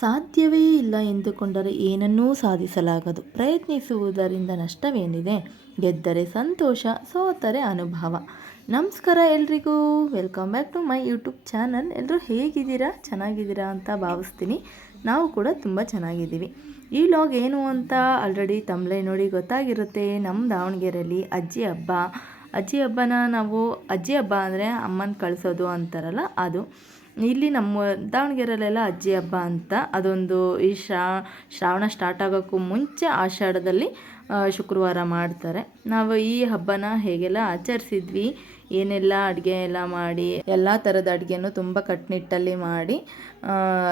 ಸಾಧ್ಯವೇ ಇಲ್ಲ ಎಂದುಕೊಂಡರೆ ಏನನ್ನೂ ಸಾಧಿಸಲಾಗದು. ಪ್ರಯತ್ನಿಸುವುದರಿಂದ ನಷ್ಟವೇನಿದೆ? ಗೆದ್ದರೆ ಸಂತೋಷ, ಸೋತರೆ ಅನುಭವ. ನಮಸ್ಕಾರ ಎಲ್ರಿಗೂ. Welcome back to my YouTube channel. ಎಲ್ಲರೂ ಹೇಗಿದ್ದೀರಾ? ಚೆನ್ನಾಗಿದ್ದೀರಾ ಅಂತ ಭಾವಿಸ್ತೀನಿ. ನಾವು ಕೂಡ ತುಂಬ ಚೆನ್ನಾಗಿದ್ದೀವಿ. ಈ ಲಾಗ್ ಏನು ಅಂತ ಆಲ್ರೆಡಿ ತಮ್ಲೈ ನೋಡಿ ಗೊತ್ತಾಗಿರುತ್ತೆ. ನಮ್ಮ ದಾವಣಗೆರೆಯಲ್ಲಿ ಅಜ್ಜಿ ಹಬ್ಬ. ಅಜ್ಜಿ ಹಬ್ಬನ ನಾವು, ಅಜ್ಜಿ ಹಬ್ಬ ಅಂದರೆ ಅಮ್ಮನ ಕಳಿಸೋದು ಅಂತಾರಲ್ಲ ಅದು. ಇಲ್ಲಿ ನಮ್ಮ ದಾವಣಗೆರೆಯಲ್ಲೆಲ್ಲ ಅಜ್ಜಿ ಹಬ್ಬ ಅಂತ ಅದೊಂದು ಈ ಶ್ರಾ ಶ್ರಾವಣ ಸ್ಟಾರ್ಟ್ ಆಗೋಕ್ಕೂ ಮುಂಚೆ ಆಷಾಢದಲ್ಲಿ ಶುಕ್ರವಾರ ಮಾಡ್ತಾರೆ. ನಾವು ಈ ಹಬ್ಬನ ಹೇಗೆಲ್ಲ ಆಚರಿಸಿದ್ವಿ, ಏನೆಲ್ಲ ಅಡುಗೆ ಎಲ್ಲ ಮಾಡಿ, ಎಲ್ಲ ಥರದ ಅಡುಗೆನೂ ತುಂಬ ಕಟ್ಟುನಿಟ್ಟಲ್ಲಿ ಮಾಡಿ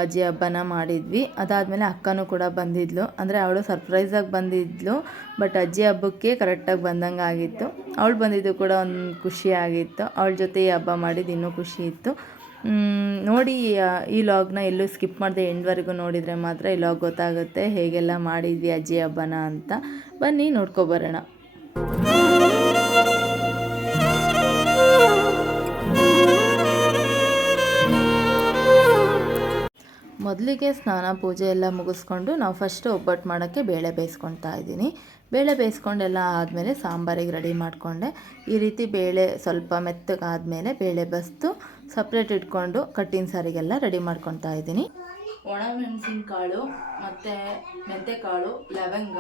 ಅಜ್ಜಿ ಹಬ್ಬನ ಮಾಡಿದ್ವಿ. ಅದಾದಮೇಲೆ ಅಕ್ಕನೂ ಕೂಡ ಬಂದಿದ್ಲು. ಅಂದರೆ ಅವಳು ಸರ್ಪ್ರೈಸಾಗಿ ಬಂದಿದ್ಲು ಬಟ್ ಅಜ್ಜಿ ಹಬ್ಬಕ್ಕೆ ಕರೆಕ್ಟಾಗಿ ಬಂದಂಗೆ ಆಗಿತ್ತು. ಅವಳು ಬಂದಿದ್ದು ಕೂಡ ಒಂದು ಖುಷಿ ಆಗಿತ್ತು. ಅವಳ ಜೊತೆ ಈ ಹಬ್ಬ ಮಾಡಿದ್ದು ಇನ್ನೂ ಖುಷಿ ಇತ್ತು. ನೋಡಿ ಈ ಲಾಗ್ನ ಎಲ್ಲೂ ಸ್ಕಿಪ್ ಮಾಡದೆ ಎಂಡ್ವರೆಗೂ ನೋಡಿದರೆ ಮಾತ್ರ ಈ ಲಾಗ್ ಗೊತ್ತಾಗುತ್ತೆ. ಹೇಗೆಲ್ಲ ಮಾಡಿದ್ವಿ ಅಜ್ಜಿ ಹಬ್ಬನ ಅಂತ. ಬನ್ನಿ ನೋಡ್ಕೊಬರೋಣ ಮೊದಲಿಗೆ ಸ್ನಾನ, ಪೂಜೆ ಎಲ್ಲ ಮುಗಿಸ್ಕೊಂಡು ನಾವು ಫಸ್ಟ್ ಒಬ್ಬಟ್ಟು ಮಾಡೋಕ್ಕೆ ಬೇಳೆ ಬೇಯಿಸ್ಕೊಳ್ತಾ ಇದ್ದೀನಿ. ಬೇಳೆ ಬೇಯಿಸ್ಕೊಂಡೆಲ್ಲ ಆದಮೇಲೆ ಸಾಂಬಾರಿಗೆ ರೆಡಿ ಮಾಡಿಕೊಂಡೆ. ಈ ರೀತಿ ಬೇಳೆ ಸ್ವಲ್ಪ ಮೆತ್ತಗಾದ್ಮೇಲೆ ಬೇಳೆ ಬಸ್ತು ಸಪ್ರೇಟ್ ಇಟ್ಕೊಂಡು ಕಟ್ಟಿನ ಸಾರಿಗೆಲ್ಲ ರೆಡಿ ಮಾಡ್ಕೊತಾ ಇದ್ದೀನಿ. ಒಣ ಮೆಣಸಿನ್ಕಾಳು ಮತ್ತು ಮೆಂತೆಕಾಳು, ಲವಂಗ,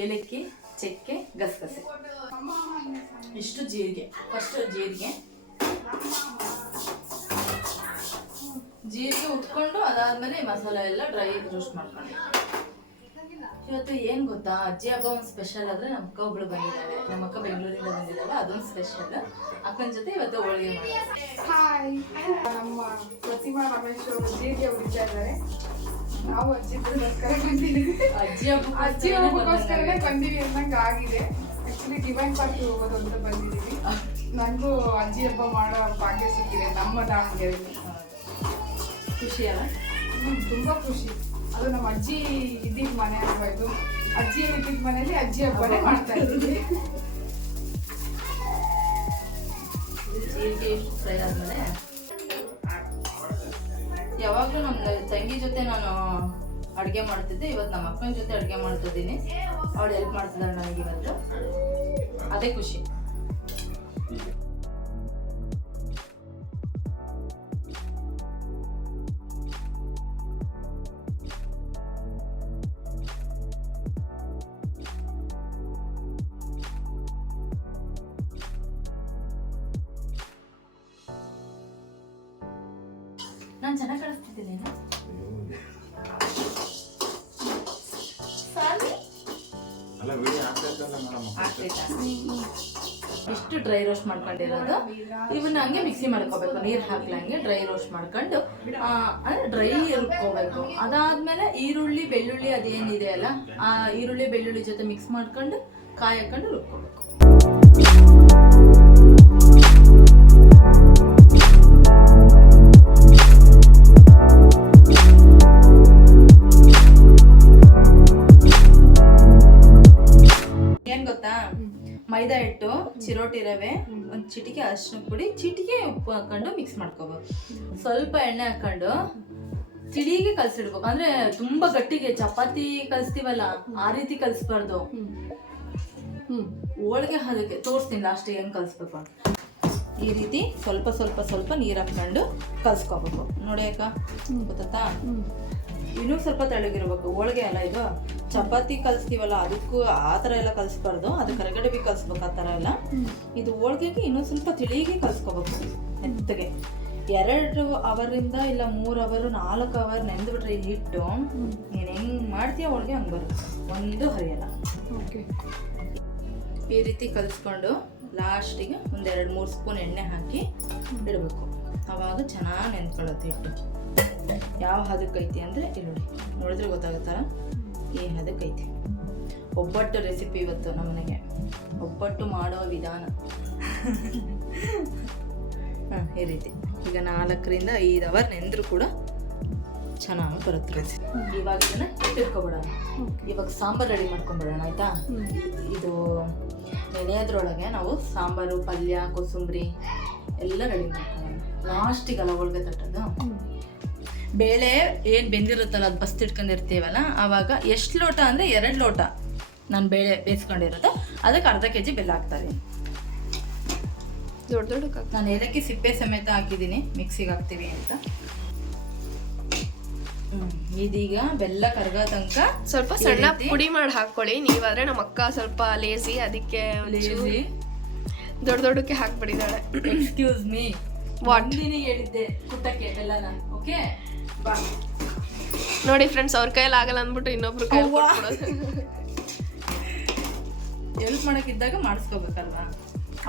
ಏಲಕ್ಕಿ, ಚಕ್ಕೆ, ಗಸಗಸೆ. ಇಷ್ಟು ಜೀರಿಗೆ. ಫಸ್ಟು ಜೀರಿಗೆ. ಜೀರಿಗೆ ಉತ್ಕೊಂಡು ಅದಾದ್ಮೇಲೆ ಮಸಾಲೆ ಎಲ್ಲ ಡ್ರೈ ರೋಸ್ಟ್ ಮಾಡ್ಕೊಂಡು. ಇವತ್ತು ಏನ್ ಗೊತ್ತಾ? ಅಜ್ಜಿ ಹಬ್ಬ ಒಂದು ಸ್ಪೆಷಲ್ ಆದ್ರೆ ನಮ್ಮ ಅಕ್ಕ ಒಬ್ಳು ಬಂದಿದ್ದಾಳೆ ನಮ್ಮ ಅಕ್ಕ ಬೆಂಗಳೂರಿಂದ ಬಂದಿದ್ದಾಳೆ ಅದೊಂದು ಸ್ಪೆಷಲ್ ಅಕ್ಕನ ಜೊತೆ ಇವತ್ತು ಹೋಳಿಗೆ ಮಾಡಿದೆ ಹಾಯ್ ನಮ್ಮ ಪ್ರತಿಮಾ ರಮೇಶ್ ಅವರು ಜೀರಿಗೆ ಉಳಿತಾ ಇದ್ದಾರೆ. ನಾವು ಅಜ್ಜಿ ಬಂದಿದ್ದೀವಿ. ಅಜ್ಜಿ ಹಬ್ಬ ಅಜ್ಜಿ ಹಬ್ಬಕ್ಕೋಸ್ಕರನೇ ಬಂದಿವಿ ಅನ್ನಂಗೆ ಆಗಿದೆ. ಆಕ್ಚುಲಿ ಡಿವೈನ್ ಪಾರ್ಟಿ ಹೋಗೋದು ಅಂತ ಬಂದಿದ್ದೀವಿ. ನನಗೂ ಅಜ್ಜಿ ಹಬ್ಬ ಮಾಡೋ ಭಾಗ್ಯ ಸಿಕ್ಕಿದೆ. ನಮ್ಮ ದಾವಣಗೆರೆಯಲ್ಲಿ ಖುಷಿ ಅಲ್ಲ? ತುಂಬಾ ಖುಷಿ. ಅದು ನಮ್ಮ ಅಜ್ಜಿ ಇದ್ದಿದ್ದ ಮನೆ ಅಲ್ವಾ ಇದು ಅಜ್ಜಿ ಇದ್ದಿದ್ದ ಮನೆಯಲ್ಲಿ ಅಜ್ಜಿ ಹಬ್ಬನೇ ಮಾಡ್ತಾ ಇದ್ದೀವಿ ಯಾವಾಗ್ಲೂ ಜೀರಿಗೆ ಫ್ರೈ ಆದ್ಮೇಲೆ ಯಾವಾಗಲೂ ನಮ್ಮ ತಂಗಿ ಜೊತೆ ನಾನು ಅಡುಗೆ ಮಾಡ್ತಿದ್ದೆ. ಇವತ್ತು ನಮ್ಮ ಅಕ್ಕನ ಜೊತೆ ಅಡುಗೆ ಮಾಡ್ತಿದ್ದೀನಿ ಅವಳು ಹೆಲ್ಪ್ ಮಾಡ್ತಿದ್ದಾಳೆ ನನಗೆ ಇವತ್ತು. ಅದೇ ಖುಷಿ. ರೋಸ್ಟ್ ಮಾಡ್ಕೊಂಡು ಅಂದ್ರೆ ಡ್ರೈ ಇರ್ಕೋಬೇಕು ಅದಾದ್ಮೇಲೆ ಈರುಳ್ಳಿ, ಬೆಳ್ಳುಳ್ಳಿ ಅದೇನಿದೆ ಅಲ್ಲ, ಆ ಈರುಳ್ಳಿ, ಬೆಳ್ಳುಳ್ಳಿ ಜೊತೆ ಮಿಕ್ಸ್ ಮಾಡ್ಕೊಂಡು ಕಾಯಿ ಹಾಕೊಂಡು ರುಬ್ಕೋಬೇಕು. ಮೈದಾ ಹಿಟ್ಟು ಚಿರೋಟಿ ರವೆ ಒಂದು ಚಿಟಿಕೆ ಅರಿಶಿನ ಪುಡಿ ಚಿಟಿಕೆ ಉಪ್ಪು ಹಾಕೊಂಡು ಮಿಕ್ಸ್ ಮಾಡ್ಕೋಬೇಕು. ಸ್ವಲ್ಪ ಎಣ್ಣೆ ಹಾಕೊಂಡು ತಿಳಿಗೆ ಕಲಸಿಡ್ಬೇಕು. ಅಂದ್ರೆ ತುಂಬಾ ಗಟ್ಟಿಗೆ ಚಪಾತಿ ಕಲಿಸ್ತೀವಲ್ಲ ಆ ರೀತಿ ಕಲಸ್ಬಾರ್ದು. ಹೋಳಿಗೆ ಅದಕ್ಕೆ ತೋರಿಸ್ತೀನಿ ಲಾಸ್ಟಿಗೆ ಹೆಂಗೆ ಕಲಿಸ್ಬೇಕು ಈ ರೀತಿ ಸ್ವಲ್ಪ ಸ್ವಲ್ಪ ಸ್ವಲ್ಪ ನೀರು ಹಾಕೊಂಡು ಕಲ್ಸ್ಕೋಬೇಕು. ನೋಡಿ ಅಕ್ಕ ಗೊತ್ತಾ ಇನ್ನೂ ಸ್ವಲ್ಪ ತೆಳಗಿರ್ಬೇಕು. ಹೋಳಿಗೆ ಅಲ್ಲ ಇದು. ಚಪಾತಿ ಕಲಿಸ್ತೀವಲ್ಲ ಅದಕ್ಕೂ ಆ ಥರ ಎಲ್ಲ ಕಲಿಸ್ಬಾರ್ದು. ಅದು ಕರಗಡೆ ಬಿ ಕಲಿಸ್ಬೇಕು ಆ ಥರ ಎಲ್ಲ. ಇದು ಹೋಳಿಗೆಗೆ ಇನ್ನೂ ಸ್ವಲ್ಪ ತಿಳಿಗೆ ಕಲಿಸ್ಕೋಬೇಕು. ಮೆತ್ತಗೆ. ಎರಡು ಅವರಿಂದ ಇಲ್ಲ ಮೂರು ಅವರು ನಾಲ್ಕು ಅವರ್ ನೆಂದ್ಬಿಟ್ರೆ ಈ ಹಿಟ್ಟು. ನೀನು ಹೆಂಗ್ ಮಾಡ್ತೀಯ ಹೋಳಿಗೆ ಹಂಗೆ ಬರುತ್ತೆ. ಒಂದು ಹರಿಯಲ್ಲ. ಓಕೆ. ಈ ರೀತಿ ಕಲಿಸ್ಕೊಂಡು ಲಾಸ್ಟಿಗೆ ಒಂದು ಎರಡು ಮೂರು ಸ್ಪೂನ್ ಎಣ್ಣೆ ಹಾಕಿ ಬಿಡಬೇಕು ಆವಾಗ ಚೆನ್ನಾಗಿ ನೆನ್ಕೊಳತ್ತೆ ಹಿಟ್ಟು. ಯಾವ ಹದಕ್ಕೈತಿ ಅಂದರೆ ಈರುಳ್ಳಿ. ನೋಡಿದ್ರೆ ಗೊತ್ತಾಗುತ್ತಲ್ಲ? ಈ ಹದಕ್ಕೈತಿ ಒಬ್ಬಟ್ಟು ರೆಸಿಪಿ ಇವತ್ತು ನಮ್ಮನೆಗೆ. ಒಬ್ಬಟ್ಟು ಮಾಡೋ ವಿಧಾನ. ಹಾಂ ಈ ರೀತಿ. ಈಗ ನಾಲ್ಕರಿಂದ ಐದು ಅವರ್ ನೆಂದರೂ ಕೂಡ ಚೆನ್ನಾಗಿ ಬರುತ್ತೆ ರೆಸಿಪಿ ಇವಾಗ ಇದನ್ನ ಇಟ್ಟಿಟ್ಕೊಬಿಡೋಣ ಇವಾಗ ಸಾಂಬಾರು ರೆಡಿ ಮಾಡ್ಕೊಂಬಿಡೋಣ ಆಯ್ತಾ? ಇದು ನೆನೆಯೋದ್ರೊಳಗೆ ನಾವು ಸಾಂಬಾರು ಪಲ್ಯ ಕೊತ್ತಂಬರಿ ಎಲ್ಲ ರೆಡಿ ಮಾಡ್ಕೊಳ್ಳೋಣ ಲಾಸ್ಟಿಗಲ್ಲ ಒಳಗೆ ತಟ್ಟೋದು ಬೇಳೆ ಏನು ಬೆಂದಿರುತ್ತಲ್ಲ ಅದು ಬಸ್ತಿಟ್ಕೊಂಡಿರ್ತೀವಲ್ಲ ಆವಾಗ ಎಷ್ಟು ಲೋಟ ಅಂದರೆ ಎರಡು ಲೋಟ ನಾನು ಬೇಳೆ ಬೇಯಿಸ್ಕೊಂಡಿರೋದು. ಅದಕ್ಕೆ ಅರ್ಧ ಕೆ ಜಿ ಬೆಲ್ಲ ಹಾಕ್ತಾರೆ ದೊಡ್ಡ ದೊಡ್ಡ ನಾನು ಏಲಕ್ಕಿ ಸಿಪ್ಪೆ ಸಮೇತ ಹಾಕಿದ್ದೀನಿ ಮಿಕ್ಸಿಗೆ ಹಾಕ್ತೀವಿ ಅಂತ. ಇದೀಗ ಬೆಲ್ಲ ಕರ್ಗ ತನಕ ಸ್ವಲ್ಪ ಸಣ್ಣ ಪುಡಿ ಮಾಡಿ ಹಾಕೊಳ್ಳಿ ನೀವಾದ್ರೆ ನಮ್ಮ ಅಕ್ಕ ಸ್ವಲ್ಪ ಲೇಸಿ ಅದಕ್ಕೆ ಲೇಸಿ ದೊಡ್ಡ ದೊಡ್ಡಕ್ಕೆ ಹಾಕ್ಬಿಟ್ಟಿದ್ದಾಳೆ. ಎಕ್ಸ್ಕ್ಯೂಸ್ ಮೀ ವಾಟ್ ನೀನೇ ಹೇಳಿದ್ದೆ ಕುಟ್ಟಕ್ಕೆ ಬೆಲ್ಲನ ಓಕೆ ನೋಡಿ ಫ್ರೆಂಡ್ಸ್ ಅವ್ರ ಕೈಯಲ್ಲಿ ಆಗಲ್ಲ ಅಂದ್ಬಿಟ್ಟು ಇನ್ನೊಬ್ರು ಕೈ. ಹೆಲ್ಪ್ ಮಾಡಕ್ಕಿದ್ದಾಗ ಮಾಡಿಸ್ಕೋಬೇಕಲ್ವಾ?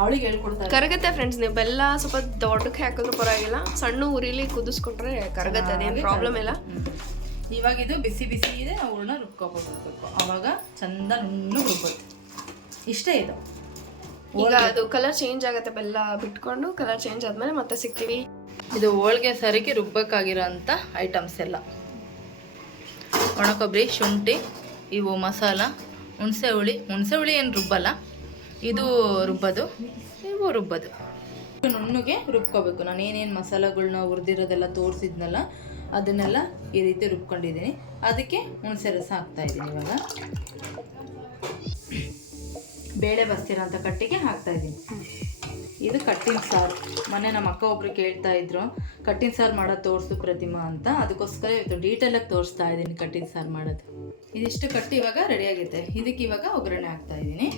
ಅವಳಿಗೆ ಹೇಳ್ಕೊಡ್ತಾರೆ. ಕರಗತ್ತೆ ಫ್ರೆಂಡ್ಸ್ ನೀವು ಬೆಲ್ಲ ಸ್ವಲ್ಪ ದೊಡ್ಡಕ್ಕೆ ಹಾಕಿದ್ರು ಪರವಾಗಿಲ್ಲ. ಸಣ್ಣ ಉರಿಲಿ ಕುದಿಸ್ಕೊಂಡ್ರೆ ಕರಗತ್ತೆ ಅದೇನು ಪ್ರಾಬ್ಲಮ್ ಇಲ್ಲ. ಇವಾಗ ಇದು ಬಿಸಿ ಬಿಸಿ ಇದೆ ನಾವು ಹೂರ್ಣ ರುಬ್ಕೊಬಿಡ್ಬೇಕು ಅವಾಗ ಚಂದ ನುಣ್ಣು ರುಬ್ಬುತ್ತೆ. ಇಷ್ಟೇ ಇದು. ಈಗ ಅದು ಕಲರ್ ಚೇಂಜ್ ಆಗುತ್ತೆ ಬೆಲ್ಲ ಬಿಟ್ಕೊಂಡು ಕಲರ್ ಚೇಂಜ್ ಆದ್ಮೇಲೆ ಮತ್ತೆ ಸಿಗ್ತೀವಿ. ಇದು ಹೋಳ್ಗೆ ಸರಿಗೆ ರುಬ್ಬಕ್ಕಾಗಿರೋ ಅಂಥ ಐಟಮ್ಸ್ ಎಲ್ಲ. ಒಣ ಕೊಬ್ಬರಿ ಶುಂಠಿ, ಇವು ಮಸಾಲ, ಹುಣಸೆ ಹುಳಿ. ಹುಣಸೆ ಹುಳಿ ಏನು ರುಬ್ಬಲ್ಲ, ಇದು ರುಬ್ಬೋದು, ಇವು ರುಬ್ಬೋದು. ನುಣ್ಣಗೆ ರುಬ್ಕೋಬೇಕು. ನಾನು ಏನೇನು ಮಸಾಲಗಳನ್ನ ಹುರಿದಿರೋದೆಲ್ಲ ತೋರಿಸಿದ್ನಲ್ಲ, ಅದನ್ನೆಲ್ಲ ಈ ರೀತಿ ರುಬ್ಕೊಂಡಿದ್ದೀನಿ. ಅದಕ್ಕೆ ಹುಣಸೆ ರಸ ಹಾಕ್ತಾಯಿದ್ದೀನಿ ಇವಾಗ. ಬೇಳೆ ಬಸ್ತಿರೋ ಅಂತ ಕಟ್ಟಿಗೆ ಹಾಕ್ತಾ ಇದ್ದೀನಿ. ಇದು ಕಟ್ಟಿನ ಸಾರು. ಮೊನ್ನೆ ನಮ್ಮ ಅಕ್ಕ ಒಬ್ರು ಕೇಳ್ತಾ ಇದ್ರು ಕಟ್ಟಿನ ಸಾರು ಮಾಡೋದು ತೋರಿಸು ಪ್ರತಿಮಾ ಅಂತ. ಅದಕ್ಕೋಸ್ಕರ ಇವತ್ತು ಡೀಟೇಲಾಗಿ ತೋರಿಸ್ತಾ ಇದ್ದೀನಿ ಕಟ್ಟಿನ ಸಾರು ಮಾಡೋದು. ಇದಿಷ್ಟು ಕಟ್ಟಿ ಇವಾಗ ರೆಡಿ ಆಗುತ್ತೆ ಇದಕ್ಕೆ ಇವಾಗ ಒಗ್ಗರಣೆ ಹಾಕ್ತಾ ಇದ್ದೀನಿ.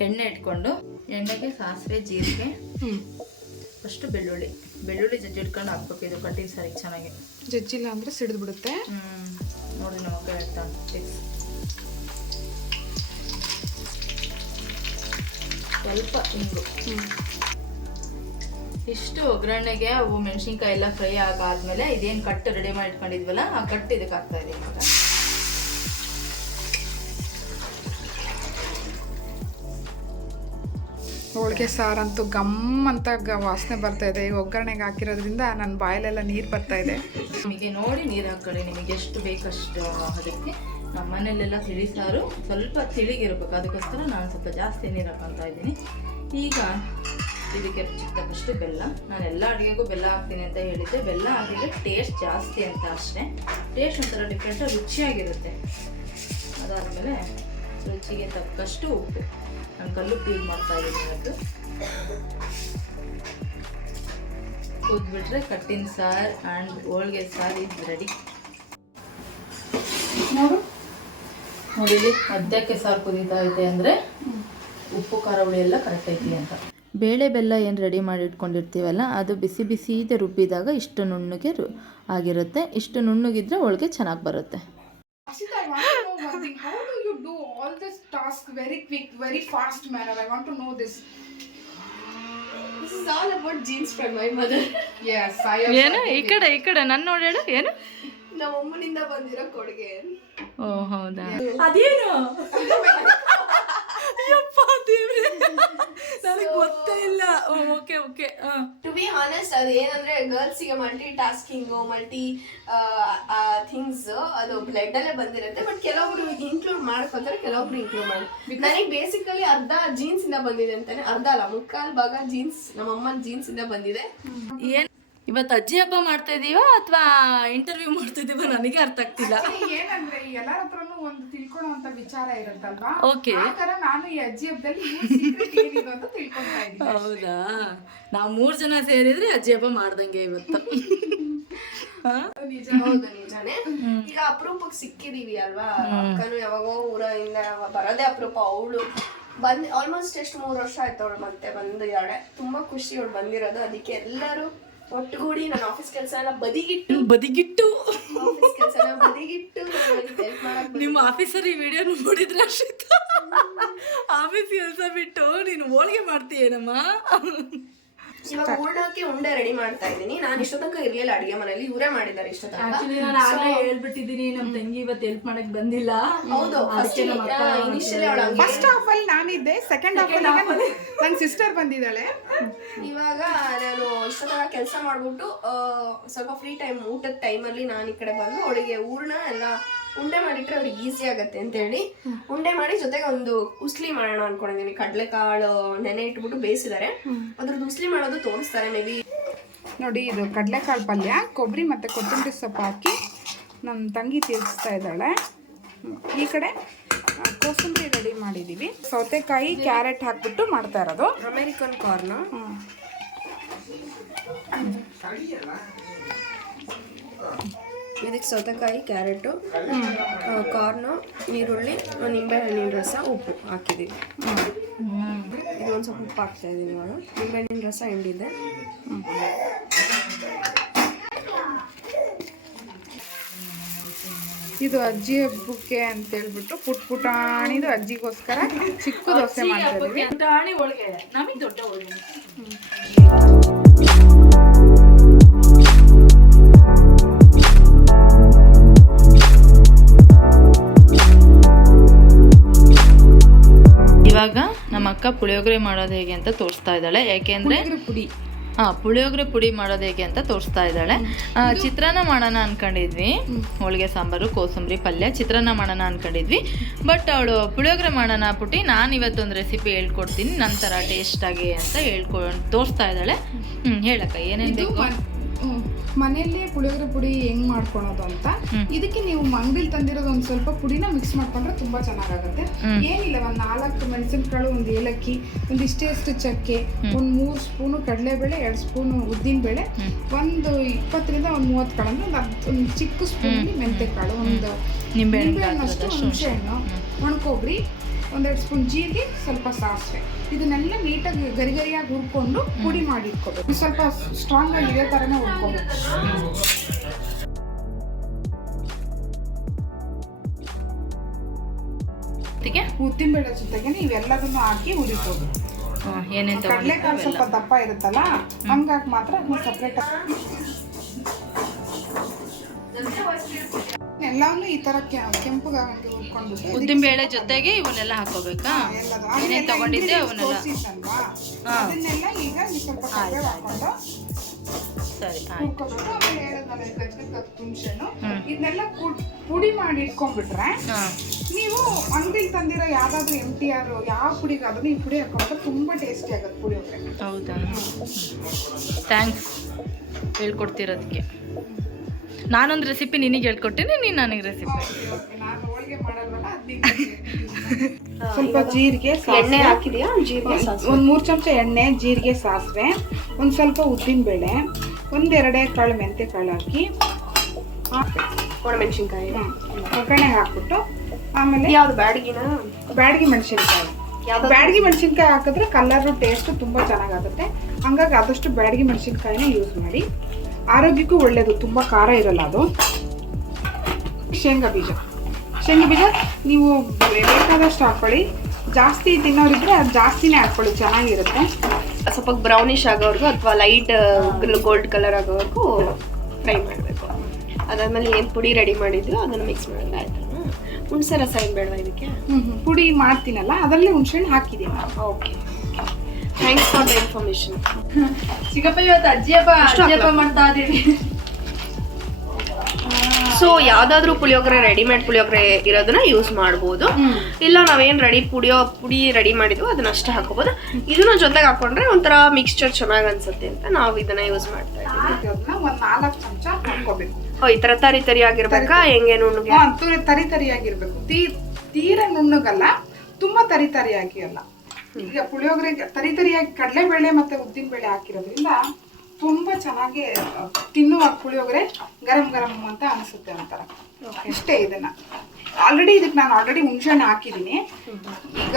ಎಣ್ಣೆ ಇಟ್ಕೊಂಡು ಎಣ್ಣೆಗೆ ಸಾಸಿವೆ ಜೀರಿಗೆ ಫಸ್ಟು ಬೆಳ್ಳುಳ್ಳಿ. ಬೆಳ್ಳುಳ್ಳಿ ಜಜ್ಜಿ ಇಟ್ಕೊಂಡು ಹಾಕ್ಬೇಕು. ಇದು ಕಟ್ಟಿನ ಸಾರಿಗೆ ಚೆನ್ನಾಗಿ. ಜಜ್ಜಿಲ್ಲ ಅಂದ್ರೆ ಸಿಡಿದ್ಬಿಡುತ್ತೆ ಹ್ಮ್. ನೋಡಿ ನಮ್ಮ ಅಕ್ಕ ಹೇಳ್ತಾ ಸ್ವಲ್ಪ ಹಿಂಗು ಇಷ್ಟು ಒಗ್ಗರಣೆಗೆ ಅವು ಮೆಣಸಿನ್ಕಾಯಿ ಎಲ್ಲ ಫ್ರೈ ಆಗಾದ್ಮೇಲೆ ಇದೇನು ಕಟ್ಟು ರೆಡಿ ಮಾಡಿ ಇಟ್ಕೊಂಡಿದ್ವಲ್ಲ ಆ ಕಟ್ಟು ಇದಕ್ಕೆ ಹಾಕ್ತಾ ಇದೆ ಇವಾಗ. ಹೋಳಿಗೆ ಸಾರಂತೂ ಗಮ್ ಅಂತ ಗ- ವಾಸನೆ ಬರ್ತಾ ಇದೆ. ಈ ಒಗ್ಗರಣೆಗೆ ಹಾಕಿರೋದ್ರಿಂದ ನನ್ನ ಬಾಯಲೆಲ್ಲ ನೀರು ಬರ್ತಾ ಇದೆ. ನಿಮಗೆ ನೋಡಿ ನೀರು ಹಾಕೊಳ್ಳಿ ನಿಮಗೆ ಎಷ್ಟು ಬೇಕಷ್ಟು ಅದಕ್ಕೆ. ನಮ್ಮ ಮನೆಯಲ್ಲೆಲ್ಲ ತಿಳಿ ಸಾರು ಸ್ವಲ್ಪ ತಿಳಿಗಿರ್ಬೇಕು. ಅದಕ್ಕೋಸ್ಕರ ನಾನು ಸ್ವಲ್ಪ ಜಾಸ್ತಿ ನೀರು ಹಾಕೊತಾ ಇದ್ದೀನಿ. ಈಗ ಇದಕ್ಕೆ ರುಚಿಗೆ ತಕ್ಕಷ್ಟು ಬೆಲ್ಲ. ನಾನು ಎಲ್ಲ ಅಡುಗೆಗೂ ಬೆಲ್ಲ ಹಾಕ್ತೀನಿ ಅಂತ ಹೇಳಿದ್ದೆ. ಬೆಲ್ಲ ಹಾಕಿದ್ರೆ ಟೇಸ್ಟ್ ಜಾಸ್ತಿ ಅಂತ ಅಷ್ಟೇ. ಟೇಸ್ಟ್ ಒಂಥರ ಡಿಫ್ರೆಂಟ್ ರುಚಿಯಾಗಿರುತ್ತೆ. ಅದಾದಮೇಲೆ ರುಚಿಗೆ ತಕ್ಕಷ್ಟು ಉಪ್ಪು. ನಾನು ಕಲ್ಲುಪ್ಪು ಯೂಸ್ ಮಾಡ್ತಾ ಇದ್ದೀನಿ ಅದು ಕುದ್ಬಿಟ್ರೆ ಕಟ್ಟಿನ ಸಾರು ಆ್ಯಂಡ್ ಹೋಳ್ಗೆ ಸಾರು ಇದು ರೆಡಿ ನೋಡು. ನೋಡಿ ಮಧ್ಯಕ್ಕೆ ಸಾರು ಕುದೀತಾ ಐತೆ ಅಂದರೆ ಉಪ್ಪು ಖಾರ ಹುಳಿ ಎಲ್ಲ ಕರೆಕ್ಟ್ ಐತಿ ಅಂತ. ಬೇಳೆ ಬೆಲ್ಲ ಏನು ರೆಡಿ ಮಾಡಿ ಇಟ್ಕೊಂಡಿರ್ತೀವಲ್ಲ ಅದು ಬಿಸಿ ಬಿಸಿ ಇದೆ ರುಬ್ಬಿದಾಗ ಇಷ್ಟು ನುಣ್ಣಗೆ ರು ಆಗಿರುತ್ತೆ. ಇಷ್ಟು ನುಣ್ಣಗಿದ್ರೆ ಒಳಗೆ ಚೆನ್ನಾಗಿ ಬರುತ್ತೆ. ಏನು ಈ ಕಡೆ ಈ ಕಡೆ ನನ್ನ ನೋಡೇಳು ಏನು? ನಮ್ಮ ಅಮ್ಮನಿಂದ ಬಂದಿರೋ ಕೊಡುಗೆ. ಓ ಹೌದಾ? ಅದೇನು? ದೇವ್ರೆ. ನನಗೆ ಗೊತ್ತೇ ಇಲ್ಲ. Okay okay. To be honest ಅದು ಏನಂದ್ರೆ ಗರ್ಲ್ಸಿಗೆ ಮಲ್ಟಿ ಟಾಸ್ಕಿಂಗು ಮಲ್ಟಿ ಥಿಂಗ್ಸ್ ಅದು ಬ್ಲಡ್ ಅಲ್ಲೇ ಬಂದಿರುತ್ತೆ. ಬಟ್ ಕೆಲವೊಬ್ರು ಇನ್ಕ್ಲೂಡ್ ಮಾಡ್ಕೊಂತಾರೆ ಕೆಲವೊಬ್ರು ಇನ್ಕ್ಲೂಡ್ ಮಾಡಿ ನನಗೆ ಬೇಸಿಕಲಿ ಅರ್ಧ ಜೀನ್ಸ್ ಇಂದ ಬಂದಿದೆ ಅಂತಾನೆ. ಅರ್ಧ ಅಲ್ಲ ಮುಕ್ಕಾಲ್ ಭಾಗ ಜೀನ್ಸ್ ನಮ್ಮ ಅಮ್ಮನ ಜೀನ್ಸ್ ಇಂದ ಬಂದಿದೆ. ಏನು ಇವತ್ತು ಅಜ್ಜಿ ಹಬ್ಬ ಮಾಡ್ತಾ ಇದೀವ ಅಥವಾ ಇಂಟರ್ವ್ಯೂ ಮಾಡ್ತಾ ಇದೀವ ನನಗೆ ಅರ್ಥ ಆಗ್ತಿಲ್ಲ. ಏನಂದ್ರೆ ಎಲ್ಲರ ಹತ್ರನು ಒಂದು ತಿಳ್ಕೊಳ್ಳುವಂತ ವಿಚಾರ ಇರುತ್ತಲ್ವಾ? ಓಕೆ ನಾನು ಈ ಅಜ್ಜಿ ಹಬ್ಬದಲ್ಲಿ ಹೌದಾ? ನಾವು ಮೂರು ಜನ ಸೇರಿದ್ರೆ ಅಜ್ಜಿ ಹಬ್ಬ ಮಾಡ್ದಂಗೆ ಇವತ್ತು. ಹೌದು ನಿಜಾನೇ. ಈಗ ಅಪರೂಪಕ್ಕೆ ಸಿಕ್ಕಿದೀವಿ ಅಲ್ವಾ? ಅಕ್ಕನು ಯಾವಾಗೋ ಊರಿಂದ ಬರೋದೇ ಅಪರೂಪ ಅವಳು ಬಂದ್ ಆಲ್ಮೋಸ್ಟ್ ಎಷ್ಟು ಮೂರು ವರ್ಷ ಆಯ್ತು ಅವಳು ಮತ್ತೆ ಬಂದು ಬಂದಿದ್ದಾಳೆ ತುಂಬಾ ಖುಷಿ ಅವಳು ಬಂದಿರೋದು. ಅದಕ್ಕೆ ಎಲ್ಲರೂ ಒಟ್ಟುಗೂಡಿ ನನ್ನ ಆಫೀಸ್ ಕೆಲಸ ಎಲ್ಲ ಬದಿಗಿಟ್ಟು. ಬದಿಗಿಟ್ಟು ಆಫೀಸ್ ಬದಿಗಿಟ್ಟು ನಿಮ್ಮ ಆಫೀಸರ್ ಈ ವಿಡಿಯೋ ನೋಡಿದ್ರೆ ಅಶ್ವಿತ ಆಫೀಸ್ ಕೆಲಸ ಬಿಟ್ಟು ನೀನು ಹೋಳಿಗೆ ಮಾಡ್ತೀಯೇನಮ್ಮ? ಇವಾಗ ಹೂರ್ಣಕ್ಕೆ ಉಂಡೆ ರೆಡಿ ಮಾಡ್ತಾ ಇದ್ದೀನಿ. ನಾನು ಇಷ್ಟೊತ್ತಂಕ ಇರ್ಲಿಲ್ಲ ಅಡಿಗೆ ಮನೆಯಲ್ಲಿ. ಇವರೇ ಮಾಡಿದ್ದಾರೆ ಇಷ್ಟೊತ್ತಕ ಆಕ್ಚುಲಿ ನಾನು ಆಗ್ಲೇ ಹೇಳ್ಬಿಟ್ಟಿದ್ದೀನಿ ನಮ್ಮ ತಂಗಿ ಇವತ್ತು ಹೆಲ್ಪ್ ಮಾಡಕ್ ಬಂದಿಲ್ಲ. ಹೌದು ಫಸ್ಟ್ ಇನಿಷಿಯಲಿ ಅವಳು ಫಸ್ಟ್ ಹಾಫ್ ಅಲ್ಲಿ ನಾನಿದ್ದೆ ಸೆಕೆಂಡ್ ಹಾಫ್ ಅಲ್ಲಿ ನನ್ನ ಸಿಸ್ಟರ್ ಬಂದಿದ್ದಾಳೆ. ಇವಾಗ ನಾನು ಇಷ್ಟೊತ್ತಕ ಕೆಲಸ ಮಾಡ್ಬಿಟ್ಟು ಆ, ಸ್ವಲ್ಪ ಫ್ರೀ ಟೈಮ್ ಊಟದ ಟೈಮಲ್ಲಿ ನಾನು ಈ ಕಡೆ ಬಂದು ಅವಳಿಗೆ ಹೂರ್ಣ ಎಲ್ಲ ಉಂಡೆ ಮಾಡಿಟ್ರೆ ಅವ್ರಿಗೆ ಈಸಿ ಆಗತ್ತೆ ಅಂತ ಹೇಳಿ ಉಂಡೆ ಮಾಡಿ ಜೊತೆಗೆ ಒಂದು ಉಸ್ಲಿ ಮಾಡೋಣ ಅನ್ಕೊಂಡಿದೀನಿ. ಕಡಲೆಕಾಳು ನೆನೆ ಇಟ್ಬಿಟ್ಟು ಬೇಯಿಸಿದ್ದಾರೆ ಅದ್ರದ್ದು ಉಸ್ಲಿ ಮಾಡೋದು ತೋರಿಸ್ತಾರೆ ಮೇ ಬಿ ನೋಡಿ ಇದು ಕಡಲೆಕಾಳು ಪಲ್ಯ ಕೊಬ್ಬರಿ ಮತ್ತು ಕೊತ್ತಂಬರಿ ಸೊಪ್ಪು ಹಾಕಿ ನಮ್ಮ ತಂಗಿ ತಿರ್ಗಿಸ್ತಾ ಇದ್ದಾಳೆ. ಈ ಕಡೆ ಕೋಸಂಬರಿ ರೆಡಿ ಮಾಡಿದ್ದೀವಿ ಸೌತೆಕಾಯಿ ಕ್ಯಾರೆಟ್ ಹಾಕ್ಬಿಟ್ಟು ಮಾಡ್ತಾ ಇರೋದು. American corn. ಇದಕ್ಕೆ ಸೌತೆಕಾಯಿ ಕ್ಯಾರೆಟು ಕಾರ್ನು ಈರುಳ್ಳಿ ನಿಂಬೆಹಣ್ಣಿನ ರಸ ಉಪ್ಪು ಹಾಕಿದ್ದೀವಿ ಇದು ಒಂದು ಸ್ವಲ್ಪ ಉಪ್ಪು ಹಾಕ್ತಾ ಇದ್ದೀನಿ ಇವಾಗ. ನಿಂಬೆಹಣ್ಣಿನ ರಸ ಹಿಂಡಿದೆ. ಇದು ಅಜ್ಜಿ ಹಬ್ಬಕ್ಕೆ ಅಂತ ಹೇಳ್ಬಿಟ್ಟು ಪುಟ್ ಪುಟಾಣಿದು ಅಜ್ಜಿಗೋಸ್ಕರ ಚಿಕ್ಕ ದೋಸೆ ಮಾಡ್ತಾ ಇದ್ದೀವಿ ಪುಟಾಣಿ ಹೋಳಿಗೆ ನಮಗೆ ದೊಡ್ಡ ಹೋಳಿಗೆ ಇವಾಗ ನಮ್ಮ ಅಕ್ಕ ಪುಳಿಯೋಗರೆ ಮಾಡೋದು ಹೇಗೆ ಅಂತ ತೋರಿಸ್ತಾ ಇದ್ದಾಳೆ. ಯಾಕೆಂದ್ರೆ ಪುಡಿ. ಹಾ ಪುಳಿಯೋಗರೆ ಪುಡಿ ಮಾಡೋದು ಹೇಗೆ ಅಂತ ತೋರಿಸ್ತಾ ಇದ್ದಾಳೆ. ಚಿತ್ರಾನ್ನ ಮಾಡೋಣ ಅನ್ಕೊಂಡಿದ್ವಿ. ಹೋಳಿಗೆ ಸಾಂಬಾರು ಕೋಸಂಬರಿ ಪಲ್ಯ ಚಿತ್ರಾನ್ನ ಮಾಡೋಣ ಅನ್ಕೊಂಡಿದ್ವಿ. ಬಟ್ ಅವಳು ಪುಳಿಯೋಗರೆ ಮಾಡೋಣ ಪುಟ್ಟಿ ನಾನು ಇವತ್ತೊಂದು ರೆಸಿಪಿ ಹೇಳ್ಕೊಡ್ತೀನಿ. ನಂತರ ಟೇಸ್ಟಾಗಿ ಅಂತ ಹೇಳ್ಕೊ ತೋರಿಸ್ತಾ ಇದ್ದಾಳೆ. ಹ್ಞೂ ಹೇಳಕ್ಕ ಏನೇನು ಬೇಕು. ಮನೆಯಲ್ಲೇ ಪುಳಿಯೋಗರೆ ಪುಡಿ ಹೆಂಗ್ ಮಾಡ್ಕೊಳೋದು ಅಂತ ಇದಕ್ಕೆ ನೀವು ಅಂಗಡಿಲಿ ತಂದಿರೋದು ಒಂದ್ ಸ್ವಲ್ಪ ಪುಡಿನ ಮಿಕ್ಸ್ ಮಾಡ್ಕೊಂಡ್ರೆ ತುಂಬಾ ಚೆನ್ನಾಗಾಗುತ್ತೆ. ಏನಿಲ್ಲ ಒಂದ್ ನಾಲ್ಕು ಮೆಣಸಿನಕಾಳು ಒಂದ್ ಏಲಕ್ಕಿ ಒಂದ್ ಇಷ್ಟೇಷ್ಟು ಚಕ್ಕೆ ಒಂದ್ ಮೂರ್ ಸ್ಪೂನು ಕಡಲೆಬೇಳೆ ಎರಡ್ ಸ್ಪೂನು ಉದ್ದಿನ ಬೇಳೆ. ಒಂದು ಇಪ್ಪತ್ತರಿಂದ ಒಂದ್ ಮೂವತ್ತು ಕಾಳು ಅಂದ್ರೆ ಒಂದ್ ಒಂದು ಚಿಕ್ಕ ಸ್ಪೂನ್ ಮೆಂತೆಕಾಳು ಒಂದು ನಿಂಬೆಹಣ್ಣು ಹಣ್ಣು ಅಷ್ಟು ಹುಣಸೆ ಹಣ್ಣು ಒಣಕೊಬ್ಬರಿ ಒಂದೆರಡು ಸ್ಪೂನ್ ಜೀರಿಗೆ ಸ್ವಲ್ಪ ಸಾಸಿವೆ. ಇದನ್ನೆಲ್ಲ ನೀಟಾಗಿ ಗರಿ ಗರಿಯಾಗಿ ಹುರ್ಕೊಂಡು ಪುಡಿ ಮಾಡಿ ಇಟ್ಕೋಬೇಕು. ಸ್ವಲ್ಪ ಸ್ಟ್ರಾಂಗ್ ಆಗಿ ಇದೇ ಥರನೇ ಹುರ್ಕೋಬೇಕು. ಜೊತೆಗೆ? ಉದ್ದಿನಬೇಳೆ ಜೊತೆಗೆ ಇವೆಲ್ಲದನ್ನು ಹಾಕಿ ಹುರಿಬೋದು. ಏನೇನು ಕಡಲೆಕಾಳು ಸ್ವಲ್ಪ ದಪ್ಪ ಇರುತ್ತಲ್ಲ ಹಂಗಾಗಿ ಮಾತ್ರ ಅದನ್ನ ಸಪ್ರೇಟ್ ಎಲ್ಲವನ್ನು ಈ ತರ ಕೆಂಪಗ ಉದ್ದಿನ ಬೇಳೆ ಜೊತೆಗೆ ಇವನ್ನೆಲ್ಲ ಹಾಕೋಬೇಕಾ? ಏನೇ ಏನೇನ್ ತಗೊಂಡಿದ್ದೆ ಅವನ್ನೆಲ್ಲ? ಅದನ್ನೆಲ್ಲ ಈಗ ಸ್ವಲ್ಪ ಹಾಕೊಂಡು ಸರಿ ಆಮೇಲೆ ಹೇಳಿದ್ನಲ್ಲ ಇದನ್ನೆಲ್ಲ ಪುಡಿ ಮಾಡಿ ಇಟ್ಕೊಂಡ್ಬಿಟ್ರೆ ನೀವು ಅಂಗಡಿಲಿ ತಂದಿರೋ ಯಾವ್ದಾದ್ರು ಎಂ ಟಿ ಆರ್ ಯಾವ ಪುಡಿಗಾದ್ರೂ ಈ ಪುಡಿ ಹಾಕೊಂಡ್ರೆ ತುಂಬಾ ಟೇಸ್ಟಿ ಆಗುತ್ತೆ ಪುಡಿ ಹೌದಾ? ಥ್ಯಾಂಕ್ಸ್ ಹೇಳ್ಕೊಡ್ತಿರೋದಕ್ಕೆ ನಾನೊಂದು ರೆಸಿಪಿ ನಿನಗೆ ಹೇಳ್ಕೊಟ್ಟಿನಿ ನೀನು ನನಗೆ ರೆಸಿಪಿ ಸ್ವಲ್ಪ ಜೀರಿಗೆ ಎಣ್ಣೆ ಹಾಕಿದ್ಯಾ? ಜೀರಿಗೆ ಒಂದು ಮೂರು ಚಮಚ ಎಣ್ಣೆ ಜೀರಿಗೆ ಸಾಸಿವೆ ಒಂದು ಸ್ವಲ್ಪ ಉದ್ದಿನ ಬೇಳೆ ಒಂದೆರಡೇ ಕಾಳು ಮೆಂತೆ ಕಾಳು ಹಾಕಿ ಒಣಮೆಣಸಿನ್ಕಾಯಿ. ಒಗ್ಗರಣೆ ಹಾಕ್ಬಿಟ್ಟು ಆಮೇಲೆ ಯಾವ್ದು ಬ್ಯಾಡಗಿನ? ಬ್ಯಾಡಗಿ ಮೆಣಸಿನ್ಕಾಯಿ. ಬ್ಯಾಡಗಿ ಮೆಣಸಿನ್ಕಾಯಿ ಹಾಕಿದ್ರೆ ಕಲರು ಟೇಸ್ಟ್ ತುಂಬ ಚೆನ್ನಾಗಾಗುತ್ತೆ. ಹಂಗಾಗಿ ಆದಷ್ಟು ಬ್ಯಾಡಗಿ ಮೆಣಸಿನ್ಕಾಯಿನ ಯೂಸ್ ಮಾಡಿ. ಆರೋಗ್ಯಕ್ಕೂ ಒಳ್ಳೆಯದು ತುಂಬ ಖಾರ ಇರಲ್ಲ ಅದು. ಶೇಂಗಾ ಬೀಜ. ಶೇಂಗಾ ಬೀಜ ನೀವು ಬೇಕಾದಷ್ಟು ಹಾಕ್ಕೊಳ್ಳಿ. ಜಾಸ್ತಿ ತಿನ್ನೋರಿದ್ರೆ ಅದು ಜಾಸ್ತಿನೇ ಹಾಕ್ಕೊಳ್ಳಿ ಚೆನ್ನಾಗಿರುತ್ತೆ. ಸ್ವಲ್ಪ ಬ್ರೌನಿಶ್ ಆಗೋವರೆಗೂ ಅಥವಾ ಲೈಟ್ ಗೋಲ್ಡ್ ಕಲರ್ ಆಗೋವರೆಗೂ ಫ್ರೈ ಮಾಡಬೇಕು. ಅದಾದ್ಮೇಲೆ ಏನು ಪುಡಿ ರೆಡಿ ಮಾಡಿದ್ರು ಅದನ್ನು ಮಿಕ್ಸ್ ಮಾಡಿದ್ರೆ ಆಯ್ತು. ಹುಣಸೆ ರಸ ಏನು ಬೇಡವಾ ಇದಕ್ಕೆ? ಹ್ಞೂ ಹ್ಞೂ ಪುಡಿ ಮಾಡ್ತೀನಲ್ಲ ಅದರಲ್ಲೇ ಹುಣ್ಸೆಹಣ್ಣು ಹಾಕಿದ್ದೀನಿ okay thanks for the information ಚಿಕ್ಕಪ್ಪ ಇವತ್ತು ಅಜ್ಜಿ ಹಬ್ಬ ಅಜ್ಜಿ ಹಬ್ಬ ಮಾಡ್ತಾ ಇದೀವಿ. ಸೊ ಯಾವ್ದಾದ್ರು ಪುಳಿಯೋಗರೆ ರೆಡಿಮೇಡ್ ಪುಳಿಯೋಗರೆ ಇರೋದನ್ನ ಯೂಸ್ ಮಾಡ್ಬೋದು. ಇಲ್ಲ ನಾವೇನ್ ರೆಡಿ ಪುಡಿಯೋ ಪುಡಿ ರೆಡಿ ಮಾಡಿದ್ವು ಅದನ್ನ ಅಷ್ಟೇ ಹಾಕೋಬಹುದು ಇದನ್ನ ಜೊತೆಗೆ ಹಾಕೊಂಡ್ರೆ ಒಂಥರ ಮಿಕ್ಸ್ಚರ್ ಚೆನ್ನಾಗಿ ಅನ್ಸುತ್ತೆ ಅಂತ ನಾವು ಇದನ್ನ ಯೂಸ್ ಮಾಡ್ತಾ ಇದ್ದೀವಿ ಓ ಈ ತರ ತರಿ ತರಿ ಆಗಿರ್ಬೇಕಾ? ಹೆಂಗೆ ನುಣ್ಣಗೆ? ತರಿ ತುರಿ ಆಗಿರ್ಬೇಕು. ತೀರ ನುಣ್ಣಗಲ್ಲ ತುಂಬಾ ತರಿ ತರಿಯಾಗಿ ಅಲ್ಲ. ಈಗ ಪುಳಿಯೋಗರೆ ತರಿ ತರಿಯಾಗಿ ಕಡಲೆಬೇಳೆ ಮತ್ತೆ ಉದ್ದಿನ ಬೇಳೆ ಹಾಕಿರೋದ್ರಿಂದ ತುಂಬಾ ಚೆನ್ನಾಗಿ ತಿನ್ನುವ ತಿನ್ನುವಾಗ ಪುಳಿಯೋಗರೆ ಗರಂ ಗರಂ ಅಂತ ಅನಿಸುತ್ತೆ ಅಂತಾರೆ ಇಷ್ಟೇ ಇದನ್ನ. ಆಲ್ರೆಡಿ ಇದಕ್ಕೆ ನಾನು ಆಲ್ರೆಡಿ ಹುಣಸೆಹಣ್ಣು ಹಾಕಿದ್ದೀನಿ. ಈಗ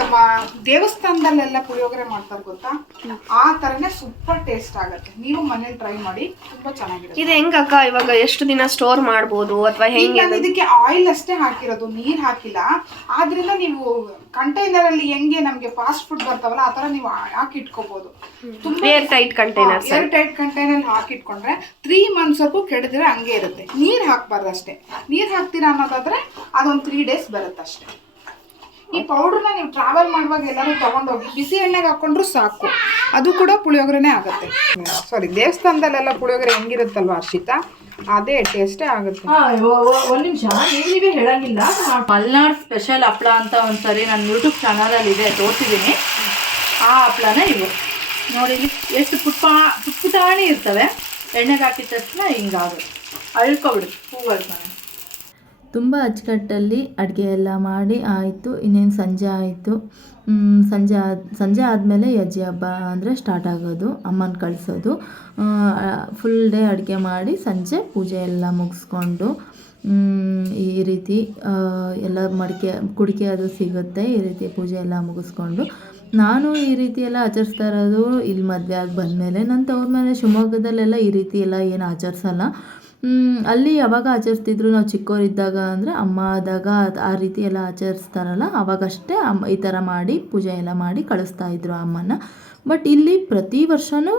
ದೇವಸ್ಥಾನದಲ್ಲೆಲ್ಲ ಪುಳಿಯೋಗರೆ ಮಾಡ್ತಾರೆ ಗೊತ್ತಾ? ಆ ತರನೇ ಸೂಪರ್ ಟೇಸ್ಟ್ ಆಗುತ್ತೆ. ನೀವು ಮನೇಲಿ ಟ್ರೈ ಮಾಡಿ ತುಂಬಾ ಚೆನ್ನಾಗಿರುತ್ತೆ. ಇದು ಹೆಂಗಕ್ಕ ಇವಾಗ ಎಷ್ಟು ದಿನ ಸ್ಟೋರ್ ಮಾಡ್ಬೋದು ಅಥವಾ ಹೆಂಗೆ ಇದಕ್ಕೆ ಆಯಿಲ್ ಅಷ್ಟೇ ಹಾಕಿರೋದು ನೀರ್ ಹಾಕಿಲ್ಲ. ಆದ್ರಿಂದ ನೀವು ಕಂಟೈನರ್ ಅಲ್ಲಿ ಹೆಂಗೆ ನಮ್ಗೆ ಫಾಸ್ಟ್ ಫುಡ್ ಬರ್ತಾವಲ್ಲ ಆತರ ನೀವು ಹಾಕಿ ಇಟ್ಕೋಬಹುದು air tight container air tight container ಹಾಕಿಟ್ಕೊಂಡ್ರೆ three months ವರ್ಗೂ ಕೆಡದಿರ ಹಂಗೆ ಇರುತ್ತೆ. ನೀರ್ ಹಾಕ್ಬಾರ್ದು ಅಷ್ಟೇ. ನೀರ್ ಹಾಕ್ತೀರಾ ಅನ್ನೋದಾದ್ರೆ ಅದೊಂದು ತ್ರೀ ಡೇಸ್ ಬರುತ್ತೆ ಅಷ್ಟೇ ಈ ಪೌಡ್ರನ್ನ ನೀವು ಟ್ರಾವೆಲ್ ಮಾಡುವಾಗ ಎಲ್ಲರೂ ತೊಗೊಂಡೋಗಿ ಬಿಸಿ ಎಣ್ಣೆಗೆ ಹಾಕೊಂಡ್ರು ಸಾಕು. ಅದು ಕೂಡ ಪುಳಿಯೋಗರೆನೇ ಆಗುತ್ತೆ. ಸಾರಿ ದೇವಸ್ಥಾನದಲ್ಲೆಲ್ಲ ಪುಳಿಯೋಗರೆ ಹೆಂಗಿರುತ್ತಲ್ವ ಹರ್ಷಿತಾ? ಅದೇ ಟೇಸ್ಟೇ ಆಗುತ್ತೆ. ಒಂದು ನಿಮಿಷ, ನೀವು ಹೇಳಂಗಿಲ್ಲ. ಮಲ್ನಾಡ್ ಸ್ಪೆಷಲ್ ಹಪ್ಳ ಅಂತ ಒಂದ್ಸರಿ ನನ್ನ ಯೂಟ್ಯೂಬ್ ಚಾನಲಲ್ಲಿ ಇದೆ ತೋರಿಸಿದ್ದೀನಿ ಆ ಹಪ್ಳನ ಇವು. ನೋಡಿ, ಎಷ್ಟು ಪುಟ್ಟ ಪುಟ್ಪುಟಾಣಿ ಇರ್ತವೆ. ಎಣ್ಣೆಗೆ ಹಾಕಿದ ತಕ್ಷಣ ಹಿಂಗಾಗುತ್ತೆ. ಅಳ್ಕೊಬಿಡು ಹೂವು ತುಂಬ ಅಚ್ಚುಕಟ್ಟಲ್ಲಿ ಅಡುಗೆ ಎಲ್ಲ ಮಾಡಿ ಆಯಿತು, ಇನ್ನೇನು ಸಂಜೆ ಆಯಿತು. ಸಂಜೆ ಆದ, ಸಂಜೆ ಆದಮೇಲೆ ಅಜ್ಜಿ ಹಬ್ಬ ಅಂದರೆ ಸ್ಟಾರ್ಟ್ ಆಗೋದು, ಅಮ್ಮನ ಕಳಿಸೋದು. ಫುಲ್ ಡೇ ಅಡುಗೆ ಮಾಡಿ ಸಂಜೆ ಪೂಜೆ ಎಲ್ಲ ಮುಗಿಸ್ಕೊಂಡು ಈ ರೀತಿ ಎಲ್ಲ ಮಡಿಕೆ, ಕುಡಿಕೆ ಅದು ಸಿಗುತ್ತೆ, ಈ ರೀತಿ ಪೂಜೆ ಎಲ್ಲ ಮುಗಿಸ್ಕೊಂಡು. ನಾನು ಈ ರೀತಿ ಎಲ್ಲ ಆಚರಿಸ್ತಾ ಇರೋದು ಇಲ್ಲಿ ಮದುವೆ ಆಗಿ ಬಂದಮೇಲೆ ನನ್ನ ತವ್ರ ಮನೆ ಶಿವಮೊಗ್ಗದಲ್ಲೆಲ್ಲ ಈ ರೀತಿ ಎಲ್ಲ ಏನು ಆಚರಿಸಲ್ಲ. ಅಲ್ಲಿ ಯಾವಾಗ ಆಚರಿಸ್ತಿದ್ರು ನಾವು ಚಿಕ್ಕವರಿದ್ದಾಗ ಅಂದರೆ ಅಮ್ಮ ಆದಾಗ ಆ ರೀತಿ ಎಲ್ಲ ಆಚರಿಸ್ತಾರಲ್ಲ, ಅವಾಗಷ್ಟೇ ಅಮ್ಮ ಈ ಥರ ಮಾಡಿ ಪೂಜೆ ಎಲ್ಲ ಮಾಡಿ ಕಳಿಸ್ತಾ ಇದ್ರು ಅಮ್ಮನ ಬಟ್ ಇಲ್ಲಿ ಪ್ರತಿ ವರ್ಷವೂ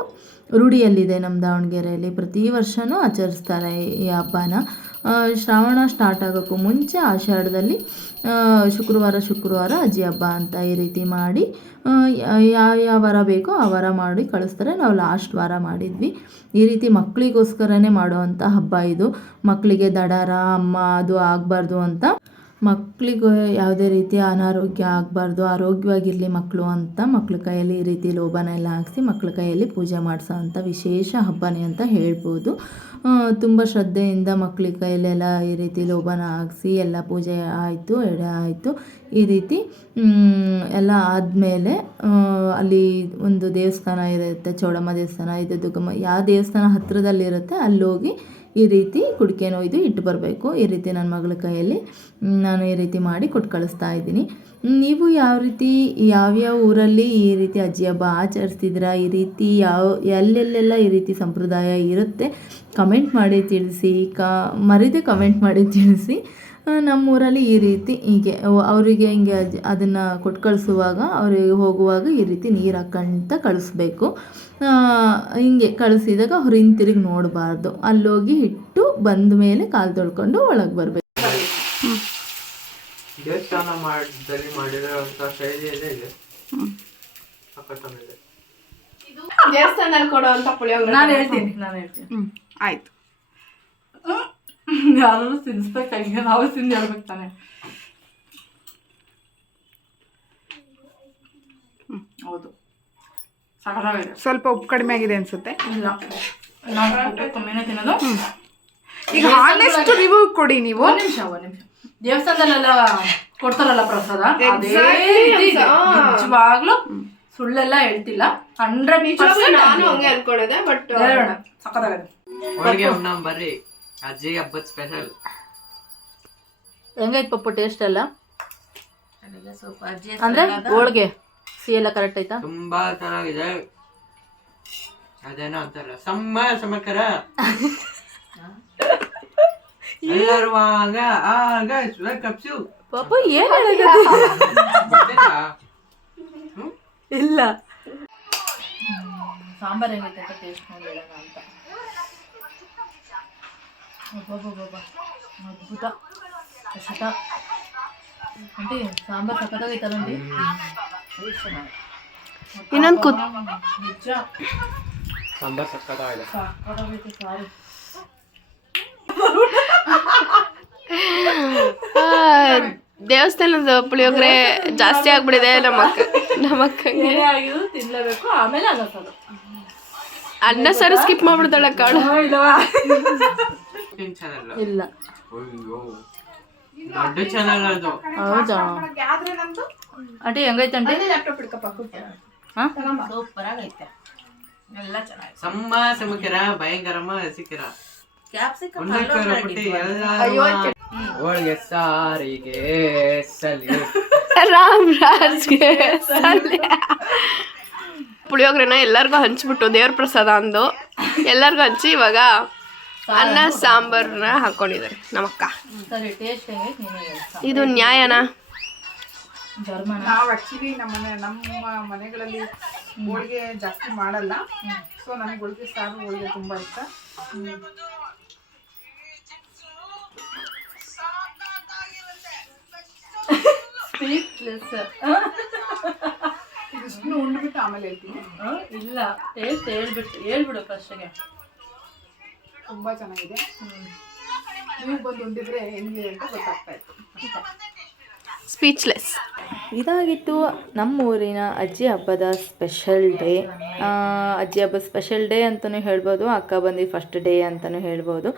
ರೂಢಿಯಲ್ಲಿದೆ ನಮ್ಮ ದಾವಣಗೆರೆಯಲ್ಲಿ. ಪ್ರತಿ ವರ್ಷವೂ ಆಚರಿಸ್ತಾರೆ ಈ ಹಬ್ಬನ. ಶ್ರಾವಣ ಸ್ಟಾರ್ಟ್ ಆಗೋಕ್ಕೂ ಮುಂಚೆ ಆಷಾಢದಲ್ಲಿ ಶುಕ್ರವಾರ ಶುಕ್ರವಾರ ಅಜ್ಜಿ ಹಬ್ಬ ಅಂತ ಈ ರೀತಿ ಮಾಡಿ ಯಾವ ಯಾವ ವಾರ ಬೇಕೋ ಆ ವಾರ ಮಾಡಿ ಕಳಿಸ್ತಾರೆ. ನಾವು ಲಾಸ್ಟ್ ವಾರ ಮಾಡಿದ್ವಿ. ಈ ರೀತಿ ಮಕ್ಕಳಿಗೋಸ್ಕರನೇ ಮಾಡುವಂಥ ಹಬ್ಬ ಇದು. ಮಕ್ಕಳಿಗೆ ದಡಾರ, ಅಮ್ಮ ಅದು ಆಗಬಾರ್ದು ಅಂತ. ಮಕ್ಕಳಿಗೆ ಯಾವುದೇ ರೀತಿಯ ಅನಾರೋಗ್ಯ ಆಗಬಾರ್ದು, ಆರೋಗ್ಯವಾಗಿರಲಿ ಮಕ್ಕಳು ಅಂತ ಮಕ್ಕಳ ಕೈಯಲ್ಲಿ ಈ ರೀತಿ ಲೋಭನ ಎಲ್ಲ ಹಾಕ್ಸಿ ಮಕ್ಕಳ ಕೈಯಲ್ಲಿ ಪೂಜೆ ಮಾಡಿಸೋ ಅಂಥ ವಿಶೇಷ ಹಬ್ಬನೇ ಅಂತ ಹೇಳ್ಬೋದು. ತುಂಬ ಶ್ರದ್ಧೆಯಿಂದ ಮಕ್ಳಿಗೆ ಕೈಲೆಲ್ಲ ಈ ರೀತಿ ಲೋಬನ ಹಾಕ್ಸಿ ಎಲ್ಲ ಪೂಜೆ ಆಯಿತು, ಎಡೆ ಆಯಿತು. ಈ ರೀತಿ ಎಲ್ಲ ಆದಮೇಲೆ ಅಲ್ಲಿ ಒಂದು ದೇವಸ್ಥಾನ ಇರುತ್ತೆ, ಚೌಡಮ್ಮ ದೇವಸ್ಥಾನ, ಇದು ದುಗ್ಗಮ್ಮ ಯಾವ ದೇವಸ್ಥಾನ ಹತ್ತಿರದಲ್ಲಿರುತ್ತೆ ಅಲ್ಲೋಗಿ ಈ ರೀತಿ ಕುಡಿಕೆನೋ ಇದು ಇಟ್ಟು ಬರಬೇಕು. ಈ ರೀತಿ ನನ್ನ ಮಗಳ ಕೈಯಲ್ಲಿ ನಾನು ಈ ರೀತಿ ಮಾಡಿ ಕೊಟ್ಟು ಕಳಿಸ್ತಾ ಇದ್ದೀನಿ. ನೀವು ಯಾವ ರೀತಿ ಯಾವ್ಯಾವ ಊರಲ್ಲಿ ಈ ರೀತಿ ಅಜ್ಜಿ ಹಬ್ಬ ಆಚರಿಸ್ತಿದ್ದೀರಾ? ಈ ರೀತಿ ಯಾವ, ಎಲ್ಲೆಲ್ಲೆಲ್ಲ ಈ ರೀತಿ ಸಂಪ್ರದಾಯ ಇರುತ್ತೆ? ಕಮೆಂಟ್ ಮಾಡಿ ತಿಳಿಸಿ, ಕ ಮರಿದೆ ಕಮೆಂಟ್ ಮಾಡಿ ತಿಳಿಸಿ. ನಮ್ಮೂರಲ್ಲಿ ಈ ರೀತಿ ಹೀಗೆ ಅವರಿಗೆ ಹಿಂಗೆ ಅದನ್ನು ಕೊಟ್ಟು ಕಳಿಸುವಾಗ, ಅವರಿಗೆ ಹೋಗುವಾಗ ಈ ರೀತಿ ನೀರು ಹಾಕ್ಕಂತ ಕಳಿಸ್ಬೇಕು. ಹಿಂಗೆ ಕಳಿಸಿದಾಗ ಅವ್ರು ಹಿಂತಿರುಗಿ ನೋಡಬಾರ್ದು. ಅಲ್ಲೋಗಿ ಇಟ್ಟು ಬಂದ ಮೇಲೆ ಕಾಲು ತೊಳ್ಕೊಂಡು ಒಳಗೆ ಬರಬೇಕು. ದೇವಸ್ಥಾನ ಮಾಡದಲ್ಲಿ ಮಾಡಿರೋಂಥ ಶೈಲಿಯಲ್ಲೇ ಇದೆ ಸಖತ್ತಾಗಿದೆ ದೇವಸ್ಥಾನದಲ್ಲಿ ಕೊಡುವಂತ ಪುಳಿಯೋಗರೆ ನಾನು ಹೇಳ್ತೀನಿ ನಾನು ಹೇಳ್ತೀನಿ. ಹ್ಞೂ ಆಯಿತು. ಯಾರು ನಾವು ತಿಂದು ಹೇಳ್ಬೇಕು ತಾನೆ. ಹ್ಮ್, ಹೌದು. ಸಕಲಾಗಿದೆ ಸ್ವಲ್ಪ ಉಪ್ಪು ಕಡಿಮೆ ಆಗಿದೆ ಅನ್ಸುತ್ತೆ. ಇಲ್ಲ. ನಾವು ಉಪ್ಪು ಕಮ್ಮಿನೇ ತಿನ್ನೋದು. ಈಗ ಹಾನೆಸ್ಟ್ ರಿವ್ಯೂ ಕೊಡಿ ನೀವು. ಒಂದ್ ನಿಮಿಷ ಒಂದ್ ನಿಮಿಷ. ದೇವಸ್ಥಾನದಲ್ಲೆಲ್ಲ ಕೊಡ್ತಾರಲ್ಲ ಪ್ರಸಾದ? ಅದೇ ರೀತಿ ಇದೆ. ನಿಜವಾಗ್ಲೂ ಸುಳ್ಳೆಲ್ಲ ಹೇಳ್ತಿಲ್ಲ. ಹಂಡ್ರೆಡ್ ನಾನು ಹಂಗೆ ಅನ್ಕೊಂಡಿದ್ದೆ ಬಟ್ ಸಕ್ಕತ್ತಾಗಿದೆ ಹೋಳಿಗೆ ಉಣ್ಣಂ ಬರ್ರಿ ಅಜ್ಜಿಗೆ ಹಬ್ಬದ ಸ್ಪೆಷಲ್ ಹೆಂಗೈತೆ ಪಪ್ಪು ಟೇಸ್ಟ್ ಎಲ್ಲ? ಅಂದ್ರೆ ಹೋಳಿಗೆ. ಸಿಹಿ ಎಲ್ಲ ಕರೆಕ್ಟ್ ಆಯ್ತಾ? ತುಂಬಾ ಚೆನ್ನಾಗಿದೆ. ಅದೇನೋ ಅಂತಾರ ಸಮ್ಮ ಸಮಕರ. ಎಲ್ಲರೂ ಆಗ ಆಗ ಸುರ ಕಪ್ಸು. ಪಾಪ ಏನು ಗೊತ್ತಿಲ್ಲ? ಇಲ್ಲ. ಸಾಂಬಾರ್ ಹೆಂಗೈತೆ ಅಂತ ಟೇಸ್ಟ್ ನೋಡಿ ಅಂತ. ಅಬ್ಬಬ್ಬಬ್ಬಬ್ಬ. ಅದ್ಭುತ. ಕಷ್ಟ ಇನ್ನೊಂದು ಕುತ್ ಸಾಂಬಾರ್ ಸಕ್ಕತ್ತಾಗಿದೆ ಸಾರು. ದೇವಸ್ಥಾನದ ಪುಳಿಯೋಗರೆ ಜಾಸ್ತಿ ಆಗ್ಬಿಟ್ಟಿದೆ ನಮ್ಮ ಅಕ್ಕ ನಮ್ಮ ಅಕ್ಕಂಗೆ. ತಿನ್ಲೇಬೇಕು ಆಮೇಲೆ ಅನ್ನಿಸೋದು ಅನ್ನ ಸಾರು ಸ್ಕಿಪ್ ಮಾಡ್ಬಿಡ್ತಾಳೆ ಕಾಳು ಇಲ್ಲ. ಅಯ್ಯೋ. ದೊಡ್ಡ ಚಾನಲ್ ಅದು. ಹೌದಾ. ಆದ್ರೆ ನಂದು ಆಂಟಿ ಹೆಂಗೈತೆ ಆಂಟಿ? ಸೂಪರ್ ಆಗೈತೆ. ಎಲ್ಲ ಚೆನ್ನಾಗಿ ಸಮ್ಮ ಸಮಕಿರ ಭಯಂಕರಮ್ಮ ರಸಿಕರ ಹೋಳಿಗೆ ಸಾರಿಗೆ ರಾಮ್ ರಾಜ್ಗೆ ಪುಳಿಯೋಗರೆನ ಎಲ್ಲರಿಗೂ ಹಂಚ್ಬಿಟ್ಟು ದೇವ್ರ ಪ್ರಸಾದ ಅಂದು. ಎಲ್ಲರಿಗೂ ಹಂಚಿ ಇವಾಗ ಅನ್ನ ಸಾಂಬಾರನ್ನ ಹಾಕೊಂಡಿದ್ದಾರೆ. ನಮ್ಮಕ್ಕ. ಇದು ನ್ಯಾಯನ? ನಾವು ಆಕ್ಚುಲಿ ನಮ್ಮ ಮನೆ ನಮ್ಮ ಮನೆಗಳಲ್ಲಿ ಹೋಳಿಗೆ ಜಾಸ್ತಿ ಮಾಡಲ್ಲ. ಸೊ ನನಗೆ ಹೋಳಿಗೆ ಸಾರು ಹೋಳಿಗೆ ತುಂಬಾ ಇಷ್ಟ. ಇದಿಷ್ಟು ಉಂಡ್ಬಿಟ್ಟು ಆಮೇಲೆ ಹೇಳ್ತೀನಿ. ಇಲ್ಲ. ಟೇಸ್ಟ್ ಹೇಳ್ಬಿಟ್ಟು ಹೇಳ್ಬಿಡು ಫಸ್ಟಿಗೆ ತುಂಬಾ ಚೆನ್ನಾಗಿದೆ. ನೀವು ಬಂದು ಉಂಡಿದ್ರೆ ಹೆಂಗೆ ಅಂತ ಗೊತ್ತಾಗ್ತಾ ಇತ್ತು. ಸ್ಪೀಚ್ಲೆಸ್ ಇದಾಗಿತ್ತು ನಮ್ಮೂರಿನ ಅಜ್ಜಿ ಹಬ್ಬದ ಸ್ಪೆಷಲ್ ಡೇ ಅಜ್ಜಿ ಹಬ್ಬದ ಸ್ಪೆಷಲ್ ಡೇ ಅಂತಲೂ ಹೇಳ್ಬೋದು ಅಕ್ಕ ಬಂದು ಫಸ್ಟ್ ಡೇ ಅಂತಲೂ ಹೇಳ್ಬೋದು.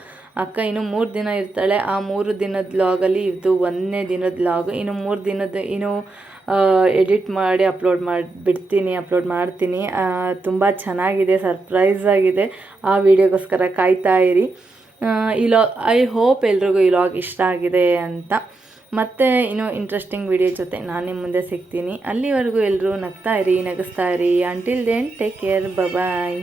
ಅಕ್ಕ ಇನ್ನು ಮೂರು ದಿನ ಇರ್ತಾಳೆ. ಆ ಮೂರು ದಿನದ ಲಾಗಲ್ಲಿ ಇದು ಒಂದನೇ ದಿನದ ಲಾಗ್ ಇನ್ನು ಮೂರು ದಿನದ ಇನ್ನು ಎಡಿಟ್ ಮಾಡಿ ಅಪ್ಲೋಡ್ ಮಾಡಿಬಿಡ್ತೀನಿ ಅಪ್ಲೋಡ್ ಮಾಡ್ತೀನಿ. ತುಂಬ ಚೆನ್ನಾಗಿದೆ ಸರ್ಪ್ರೈಸ್ ಆಗಿದೆ. ಆ ವಿಡಿಯೋಗೋಸ್ಕರ ಕಾಯ್ತಾ ಇರಿ. ಈ ಲಾಗ್ ಐ ಹೋಪ್ ಎಲ್ರಿಗೂ ಈ ಲಾಗ್ ಇಷ್ಟ ಆಗಿದೆ ಅಂತ. ಮತ್ತೆ ಇನ್ನೂ ಇಂಟ್ರೆಸ್ಟಿಂಗ್ ವಿಡಿಯೋ ಜೊತೆ ನಾನು ನಿಮ್ಮ ಮುಂದೆ ಸಿಗ್ತೀನಿ. ಅಲ್ಲಿವರೆಗೂ ಎಲ್ಲರೂ ನಗ್ತಾ ಇರಿ, ನಗಿಸ್ತಾ ಇರಿ. Until then take care bye